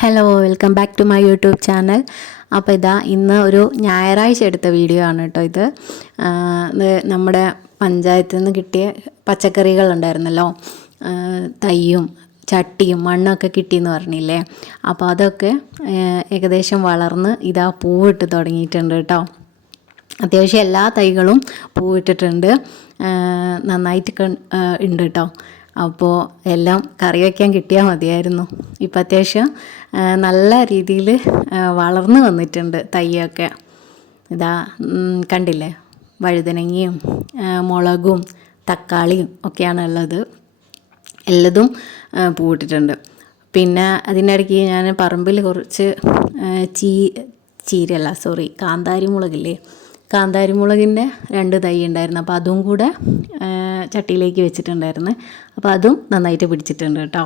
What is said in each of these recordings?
Hello welcome back to my YouTube channel അപ്പോൾ ഇതാ ഇന്ന് ഒരു ഞായറാഴ്ച എടുത്ത വീഡിയോ ആണ് കേട്ടോ ഇത്. നമ്മുടെ പഞ്ചായത്തിൽ നിന്ന് കിട്ടിയ പച്ചക്കറികൾ ഉണ്ടായിരുന്നല്ലോ. തൈയും ചട്ടിയും മണ്ണൊക്കെ കിട്ടിയെന്ന് പറഞ്ഞില്ലേ? അപ്പോൾ അതൊക്കെ ഏകദേശം വളർന്ന് ഇതാ പൂവിട്ട് തുടങ്ങിയിട്ടുണ്ട് കേട്ടോ അത്യാവശ്യം എല്ലാ തൈകളും പൂവിട്ടിട്ടുണ്ട്. നന്നായിട്ട് ഉണ്ട് കേട്ടോ അപ്പോൾ എല്ലാം കറി വയ്ക്കാൻ കിട്ടിയാൽ മതിയായിരുന്നു. ഇപ്പം അത്യാവശ്യം നല്ല രീതിയിൽ വളർന്നു വന്നിട്ടുണ്ട് തൈയൊക്കെ. ഇതാ കണ്ടില്ലേ? വഴുതനങ്ങയും മുളകും തക്കാളിയും ഒക്കെയാണ് ഉള്ളത്. എല്ലതും പൂവിട്ടിട്ടുണ്ട്. പിന്നെ അതിനിടയ്ക്ക് ഞാൻ പറമ്പിൽ കുറച്ച് ചീ ചീരല്ല സോറി കാന്താരി മുളകില്ലേ കാന്താരി മുളകിന്റെ രണ്ട് തൈ ഉണ്ടായിരുന്നു. അപ്പോൾ അതും കൂടെ ചട്ടിയിലേക്ക് വെച്ചിട്ടുണ്ടായിരുന്നു. അപ്പോൾ അതും നന്നായിട്ട് പിടിച്ചിട്ടുണ്ട് കേട്ടോ.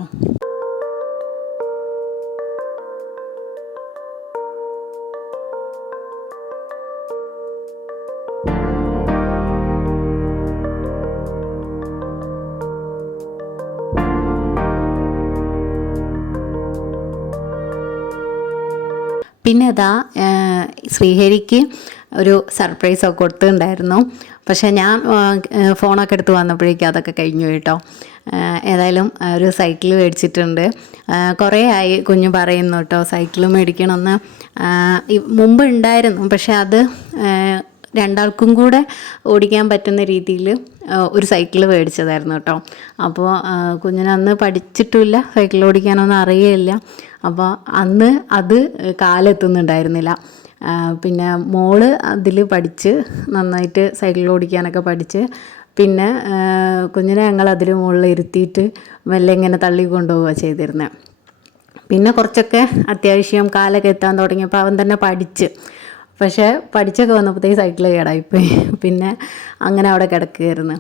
പിന്നെ അതാ ശ്രീഹരിക്ക് ഒരു സർപ്രൈസൊക്കെ കൊടുത്തിട്ടുണ്ടായിരുന്നു. പക്ഷേ ഞാൻ ഫോണൊക്കെ എടുത്ത് വന്നപ്പോഴേക്കും അതൊക്കെ കഴിഞ്ഞു കേട്ടോ. ഏതായാലും ഒരു സൈക്കിൾ മേടിച്ചിട്ടുണ്ട്. കുറേ ആയി കുഞ്ഞു പറയുന്നു കേട്ടോ സൈക്കിൾ മേടിക്കണമെന്ന്. മുമ്പ് ഉണ്ടായിരുന്നു. പക്ഷേ അത് രണ്ടാൾക്കും കൂടെ ഓടിക്കാൻ പറ്റുന്ന രീതിയിൽ ഒരു സൈക്കിൾ മേടിച്ചതായിരുന്നു കേട്ടോ. അപ്പോൾ കുഞ്ഞിനന്ന് പഠിച്ചിട്ടുമില്ല സൈക്കിൾ ഓടിക്കാനൊന്നും അറിയില്ല അപ്പോൾ അന്ന് അത് കാലെത്തുന്നുണ്ടായിരുന്നില്ല. പിന്നെ മോൾ അതിൽ പഠിച്ച് നന്നായിട്ട് സൈക്കിൾ ഓടിക്കാനൊക്കെ പഠിച്ച്. പിന്നെ കുഞ്ഞിനെ ഞങ്ങൾ അതിൽ മുകളിൽ ഇരുത്തിയിട്ട് മെല്ലെ ഇങ്ങനെ തള്ളി കൊണ്ടുപോവുക ചെയ്തിരുന്നത് പിന്നെ കുറച്ചൊക്കെ അത്യാവശ്യം കാലൊക്കെ എത്താൻ തുടങ്ങിയപ്പോൾ അവൻ തന്നെ പഠിച്ച്. പക്ഷേ പഠിച്ചൊക്കെ വന്നപ്പോഴത്തേക്ക് സൈക്കിൾ കേടായിപ്പോയി. പിന്നെ അങ്ങനെ അവിടെ കിടക്കുകയായിരുന്നു.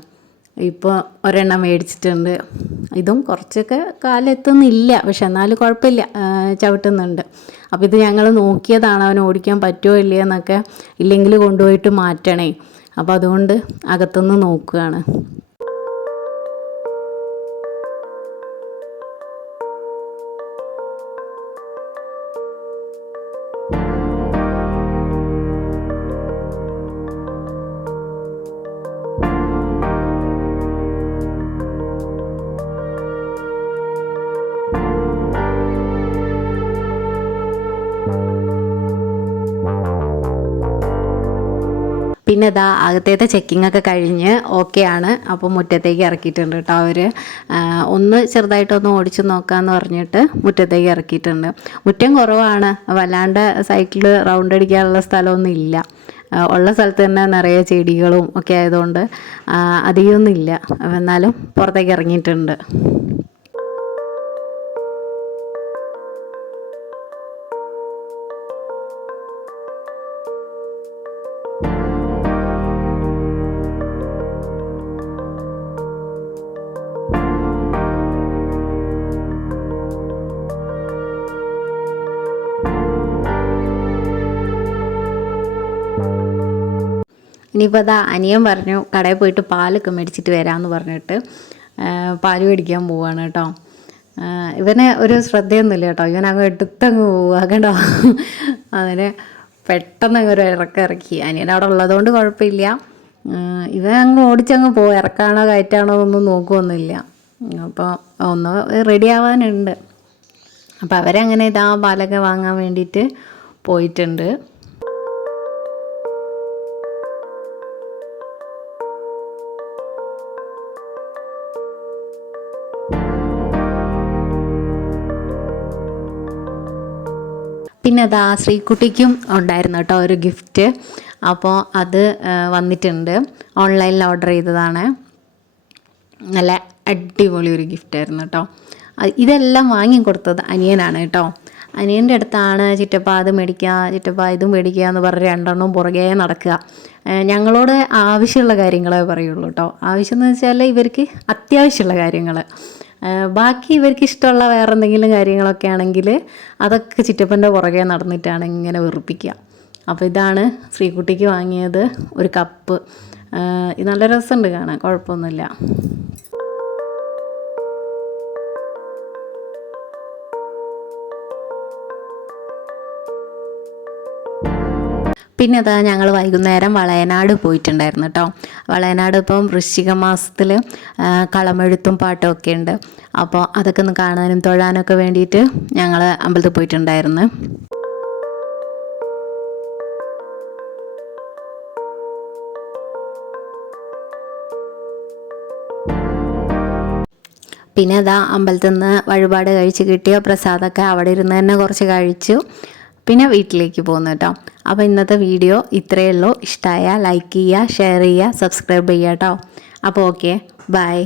ഇപ്പോൾ ഒരെണ്ണം മേടിച്ചിട്ടുണ്ട്. ഇതും കുറച്ചൊക്കെ കാലെത്തുന്നില്ല. പക്ഷെ എന്നാലും കുഴപ്പമില്ല. ചവിട്ടുന്നുണ്ട്. അപ്പോൾ ഇത് ഞങ്ങൾ നോക്കിയതാണ് അവൻ ഓടിക്കാൻ പറ്റുമോ ഇല്ലയോ എന്നൊക്കെ. ഇല്ലെങ്കിൽ കൊണ്ടുപോയിട്ട് മാറ്റണേ. അപ്പോൾ അതുകൊണ്ട് അകത്തുനിന്ന് നോക്കുകയാണ്. പിന്നെ ഇതാ അകത്തേത്തെ ചെക്കിംഗ് ഒക്കെ കഴിഞ്ഞ് ഓക്കെ ആണ്. അപ്പോൾ മുറ്റത്തേക്ക് ഇറക്കിയിട്ടുണ്ട് കേട്ടോ അവർ ഒന്ന് ചെറുതായിട്ടൊന്ന് ഓടിച്ച് നോക്കാമെന്ന് പറഞ്ഞിട്ട് മുറ്റത്തേക്ക് ഇറക്കിയിട്ടുണ്ട്. മുറ്റം കുറവാണ്. വല്ലാണ്ട് സൈക്കിൾ റൗണ്ട് അടിക്കാനുള്ള സ്ഥലമൊന്നും ഇല്ല. ഉള്ള സ്ഥലത്ത് തന്നെ നിറയെ ചെടികളും ഒക്കെ ആയതുകൊണ്ട് ആ, അധികമൊന്നും ഇല്ല. അപ്പോൾ എന്നാലും പുറത്തേക്ക് ഇറങ്ങിയിട്ടുണ്ട്. ഇനിയിപ്പോൾ അതാ അനിയൻ പറഞ്ഞു കടയിൽ പോയിട്ട് പാലൊക്കെ മേടിച്ചിട്ട് വരാമെന്ന് പറഞ്ഞിട്ട് പാൽ മേടിക്കാൻ പോവാണ് കേട്ടോ ഇവനെ ഒരു ശ്രദ്ധയൊന്നുമില്ല കേട്ടോ ഇവൻ അങ്ങ് എടുത്തങ്ങ് പോവുക കേട്ടോ. അതിന് പെട്ടെന്ന് ഒരു ഇറക്കം ഇറക്കി. അനിയൻ അവിടെ ഉള്ളതുകൊണ്ട് കുഴപ്പമില്ല. ഇവൻ അങ്ങ് ഓടിച്ചങ്ങ് പോകും ഇറക്കാണോ കയറ്റാണോ ഒന്നും നോക്കുമൊന്നുമില്ല അപ്പോൾ ഒന്ന് റെഡി ആവാനുണ്ട്. അപ്പോൾ അവരങ്ങനെ ഇതാ പാലൊക്കെ വാങ്ങാൻ വേണ്ടിയിട്ട് പോയിട്ടുണ്ട്. പിന്നെ അതാ ശ്രീകുട്ടിക്കും ഉണ്ടായിരുന്നു കേട്ടോ ഒരു ഗിഫ്റ്റ് അപ്പോൾ അത് വന്നിട്ടുണ്ട്. ഓൺലൈനിൽ ഓർഡർ ചെയ്തതാണ്. നല്ല അടിപൊളി ഒരു ഗിഫ്റ്റ് ആയിരുന്നു കേട്ടോ. ഇതെല്ലാം ഇതെല്ലാം വാങ്ങിക്കൊടുത്തത് അനിയനാണ് കേട്ടോ. അനിയന്റെ അടുത്താണ് ചിറ്റപ്പ അത് മേടിക്കുക ചിറ്റപ്പ ഇതും മേടിക്കുക എന്ന് പറഞ്ഞ് രണ്ടെണ്ണം പുറകെ നടക്കുക. ഞങ്ങളോട് ആവശ്യമുള്ള കാര്യങ്ങളെ പറയുള്ളൂ കേട്ടോ. ആവശ്യം എന്ന് വെച്ചാൽ ഇവർക്ക് അത്യാവശ്യമുള്ള കാര്യങ്ങൾ ബാക്കി ഇവർക്ക് ഇഷ്ടമുള്ള വേറെ എന്തെങ്കിലും കാര്യങ്ങളൊക്കെ ആണെങ്കിൽ അതൊക്കെ ചിറ്റപ്പന്റെ പുറകെ നടന്നിട്ടാണ് ഇങ്ങനെ വെറുപ്പിക്കുക. അപ്പോൾ ഇതാണ് ശ്രീകുട്ടിക്ക് വാങ്ങിയത് ഒരു കപ്പ്. ഇത് നല്ല രസമുണ്ട് കാണാൻ കുഴപ്പമൊന്നുമില്ല. പിന്നെ അതാ ഞങ്ങൾ വൈകുന്നേരം വളയനാട് പോയിട്ടുണ്ടായിരുന്നു കേട്ടോ വളയനാട് ഇപ്പം വൃശ്ചിക മാസത്തിൽ കളമെഴുത്തും പാട്ടും ഒക്കെ ഉണ്ട്. അപ്പോൾ അതൊക്കെ ഒന്ന് കാണാനും തൊഴാനൊക്കെ വേണ്ടിയിട്ട് ഞങ്ങൾ അമ്പലത്തിൽ പോയിട്ടുണ്ടായിരുന്നു. പിന്നെ അതാ അമ്പലത്തിൽ നിന്ന് വഴിപാട് കഴിച്ച് കിട്ടിയ പ്രസാദമൊക്കെ അവിടെ ഇരുന്ന് തന്നെ കുറച്ച് കഴിച്ചു. പിന്നെ വീട്ടിലേക്ക് പോകുന്നു കേട്ടോ അപ്പോൾ ഇന്നത്തെ വീഡിയോ ഇത്രയേ ഉള്ളൂ. ഇഷ്ടമായ ലൈക്ക് ചെയ്യുക ഷെയർ ചെയ്യുക സബ്സ്ക്രൈബ് ചെയ്യുക കേട്ടോ. അപ്പോൾ ഓക്കെ ബൈ